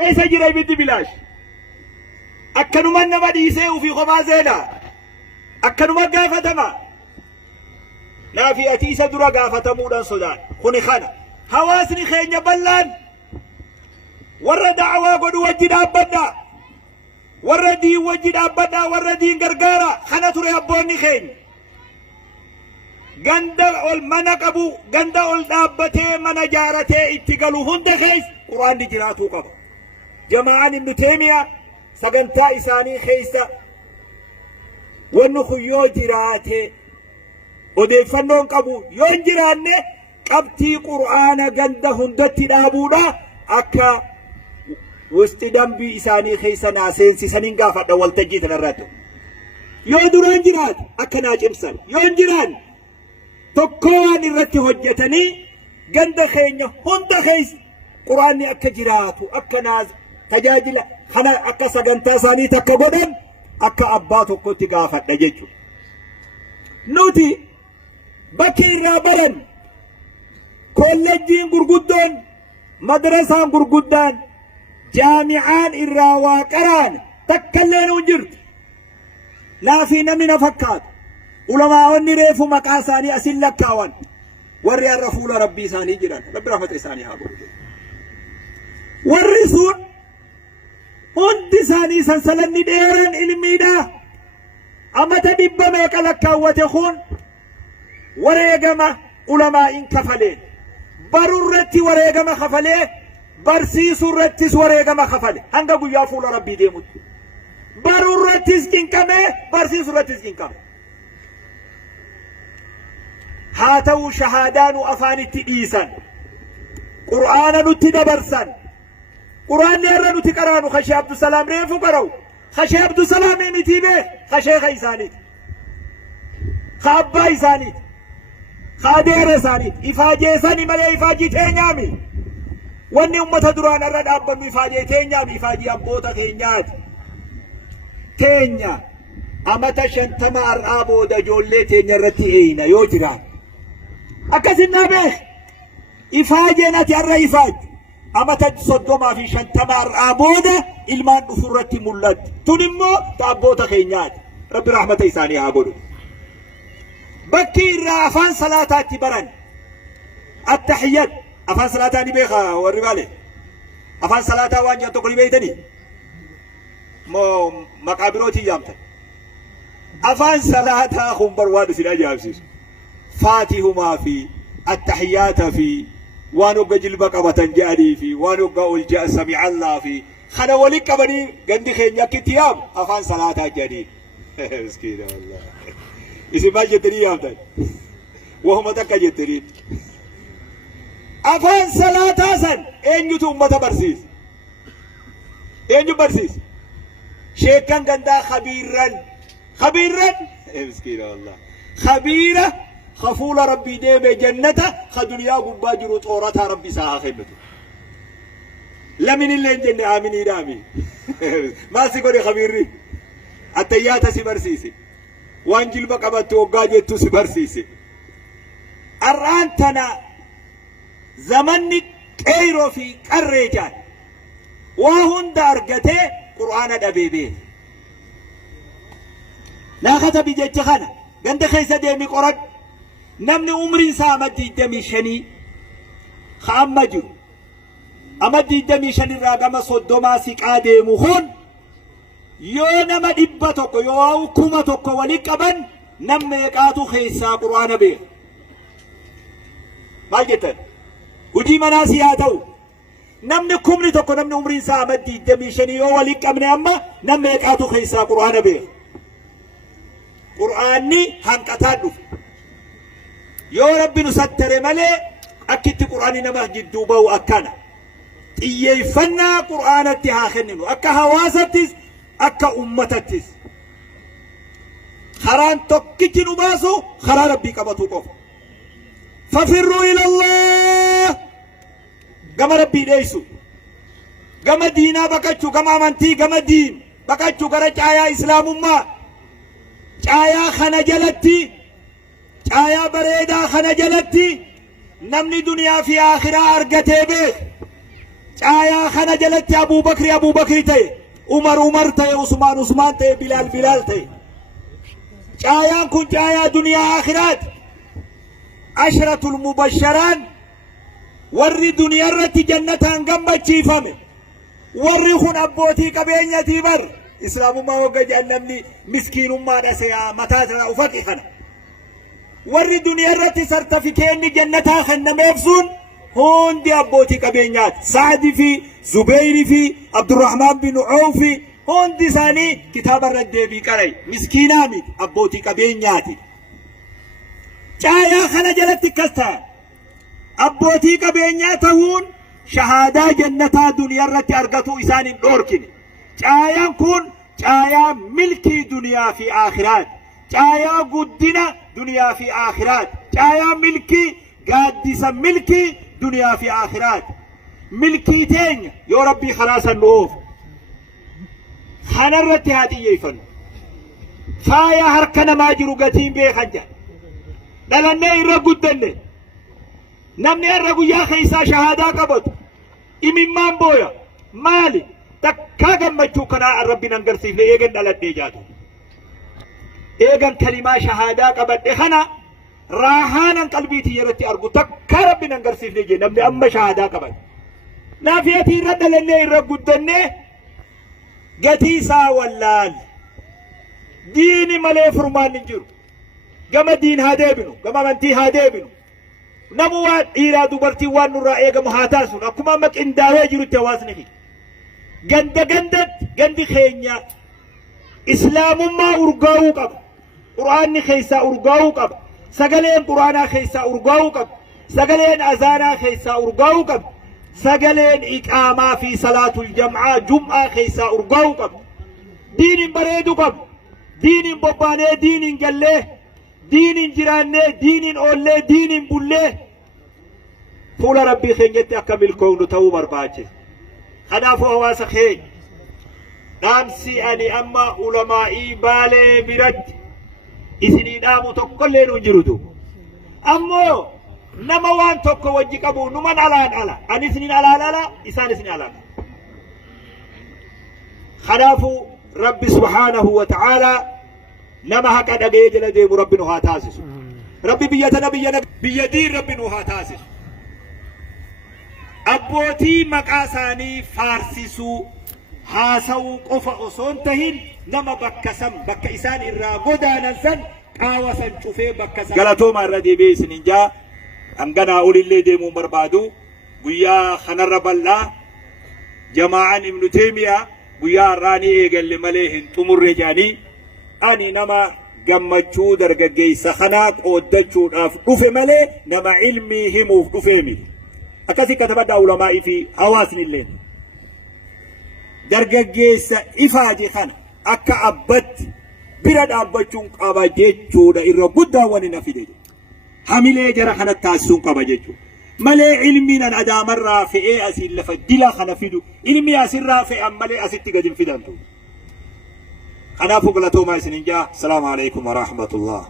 ليس جري بدي بلاش أكنو من نبدي سيو في خبازنا أكنو ما قافتما لا في أتيس درا قافة مودا سودان خني خانا حواسني خينيا بلان ورا دعوة قد وجد أبدا ورا دي وجد أبدا ورا دي غرغارا خانا تري أبوني خين غندا أول منقبو غندا أول دابته منجارته اتقالو هند خيس قرآن دي جراتو قبو جماعان ابن تيمية سقنتا إساني خيسا ونخو يو جراته odeeffannoon qabu yoo hin jiraanne qabxii qur'aana ganda hundatti dhaabuudha akka wasti dambii isaanii keessa naaseensisanin gaafadha waltajjii tanarratti yoo duraan jiraate akka naa cimsan yoo hin jiraan tokko waan irratti hojjetanii ganda keenya hunda keessa qur'aanni akka jiraatu akka naas tajaajila kana akka sagantaa isaanii takka godhan akka abbaa tokkotti gaafadha jechuudha nuti bakki baran kolleejjiin gurguddoon madrasaan gurguddaan jaami'aan irraa waa qaraan takkallee nu jirtu laafii namni na fakkaatu ulamaa'onni reefu maqaa isaanii asin lakkaawan warri har'a fuula rabbii isaanii jiran rabbi rahmata isaanii haa godhu warri sun hundi isaanii sansalanni dheeran ilmiidha amata dhibba meeqa lakkaawwate kun wareegama ulamaa'iin kafaleen barurratti wareegama kafalee barsiisurrattis wareegama kafale hanga guyyaa fuula rabbii deemutti barurrattis qinqamee barsiisurrattis qinqame haa ta'u shahaadaanu afaanitti dhiisan qur'aana nutti dabarsan qur'aanni har'a nuti qaraanu kashee abdusalaam reefu qara'u kashee abdusalaamii mitii bee kasheeka isaaniiti ka abbaa isaaniiti خادر سانيت إفاجة ساني ملأ إفاجة تينيامي واني أمة دران الرد أبن إفاجة تينيامي إفاجة أبوتا تينيات تينيا أما تشنتما أرآبو دا جولي تينيا رتي إينا يوجران أكسنا به إفاجة نتي الرأ إفاجة أما تصدوما في شنتما أرآبو دا إلمان نفرتي ملد تنمو تأبوتا تينيات رب رحمة إساني عبدو بكي أفان صلاة بران التحيات أفان صلاة بيخا والربالي أفان صلاة وانجا تقولي بيتني مقابروتي جامتا أفان صلاة خمبر وادو سلا جابسيس فاتحهما في التحيات في وانوغا جلبك وتنجاري في وانوغا الجاء سمع الله في خنا ولك بني غندي خينيا كتيام أفان صلاة جديد مسكين والله اسم ما جتري يا عبد وهم تك جتري أفان صلاة حسن إنجو تومة برسيس إنجو برسيس شيكان غندا خبيرا مسكين الله خبيرة خفول ربي ديم جنة خدنيا قباجر طورتها ربي ساها خيمته لمن اللي جنة آمين رامي ما سيقولي خبيري التياتة سبرسيسي وانجل بقبت وقاجت سبرسيسي الرانتنا زمن كيرو في الرجال وهن دارجته قرآن الأبيبي لا خطب بجت خنا عند خيسة دمي قرد نمني عمري سامد دمي شني خامجو أمد دمي شني راجما صدما سكادة مخون يوم ما دبتك يوم كومتك ولكبن نم يقاتو خيسا قرآن به ما جتن ودي مناسياتو نم كومنتك نم عمري سامد دمي شني يوم ولكبن أما نم يقاتو خيسا قرآن به قرآني هنكتادو يا رب نستر ملء أكيد قرآني نما جدوبه وأكنا يفنى قرآن التهاخنين أكا هواستس أكا أمتتس خران تكتين باسو خران ربي كبتوكو ففروا إلى الله كما ربي ليسو كما دينا بكتشو كما منتي كما دين بكتشو كرا آية إسلام ما آية خنجلتي آية بريدة خنجلتي نمني دنيا في آخرة أرقته به caaya kana jalatti Abuu Bakri ta'e Umar ta'e Usmaan ta'e Bilaal ta'e caayaan kun caayaa duniyaa akhiraat ashratul mubashsharaan warri duniyaa irratti jannataan gammachiifame warri kun abbootii qabeenyatii bar islaamummaa wagga jannamni miskiinummaa dhaseyaa mataa sana ufaqi kana warri duniyaa irratti sartifikeetni jannataa kennameef sun hundi abbootii qabeenyaati Sa'dii fi Zubeyrii fi Abdurrahmaan bin Awfi hundi isaanii kitaaba irra deebii qaray miskiinaa miti abbootii qabeenyaati caayaa kana jalatti akkas ta'a abbootii qabeenyaa ta'uun shahaadaa jannataa duniyaa irratti argatu isaan hin dhoorkine caayaan kun caayaa milkii duniyaa fi akhiraat caayaa guddina duniyaa fi akhiraat caayaa milkii gaaddisa milkii duniyaa fi akhiraat milkii teenya yoo rabbii khalaasan nuuf kanarratti haa xiyyeeffannu faaya harka namaa jiru gatiin beekan jaa dhalannee irra guddanne namni irra guyyaa keessaa shahaadaa qabatu imimmaan booya maali takkaa gammachuu kanaa rabbiin agarsiifne eegan dhaladhee jaatu eegan kalimaa shahaadaa qabadhe kana raahaanan qalbiitii yerootti argu takkaa rabbiin agarsiifne jee namni amma shahaadaa qabate naafiyatii irra dhalannee irra guddanne gatii isaa wallaal diini malee furmaan hin jiru gama diin haa deebinu gama amantii haa deebinu namu waan dhiiraa dubartii waan nurraa eegamu haa taasifnu akkuma amma qindaawee jirutti hawaasni fi gandatti gandi keenya islaamummaa urgaa'uu qaba quraanni keessaa urgaa'uu qaba sagaleen quraanaa keessaa urgaa'uu qaba sagaleen azaanaa keessaa urgaa'uu qaba sagaleen iqaamaa fi salaatul jam'aa jum'aa keessaa urgaa'uu qaba diiniin bareedu qaba diiniin bobbaanee diiniin gallee diiniin jiraannee diiniin oollee diiniin bullee fuula rabbii keenyatti akka milkoomnu ta'uu barbaachisa kanaafuu hawaasa keenya dhaamsi ani amma ulamaa'ii baalee biratti isinii dhaamu tokkollee nu jirutu ammoo nama waan tokko wajji qabu numan alaan ala ani isiniin alaan ala isaan isin alaan kanaafuu rabbi subhaanahu wa ta'aalaa nama haqa dhagee jala deemu rabbi nu haa taasisu rabbi biyya tana biyya diin rabbi nu haa taasisu abbootii maqaa isaanii faarsisuu haasawuu qofa osoon tahin nama bakka isaan irraa godaanan san qaawa san cufee bakka san galatooma irra deebi'ee isinin jaa hanganaa olillee deemuu barbaadu guyyaa kanarra bal'aa jamaa'an ibnu teemiyaa guyyaa irraanii eegalle malee hin xumurre jaanii ani nama gammachuu dargaggeessa kanaa qooddachuudhaaf dhufe malee nama ilmii himuuf dhufee miti akkasii katabadhaa ulamaa'ii fi hawaasni illee dargaggeessa ifaaje kana akka abbatti bira dhaabbachuun qaba jechuudha irra guddaa wani na fide hamilee jara kanatti taasisuun qaba jechuudha malee ilmiin an adaamarraa fe'ee asiin lafa dila kana fidu ilmi asirraa fe'an malee asitti gadi hin fidantu. أنا فوق لا توما سنجا السلام عليكم ورحمة الله.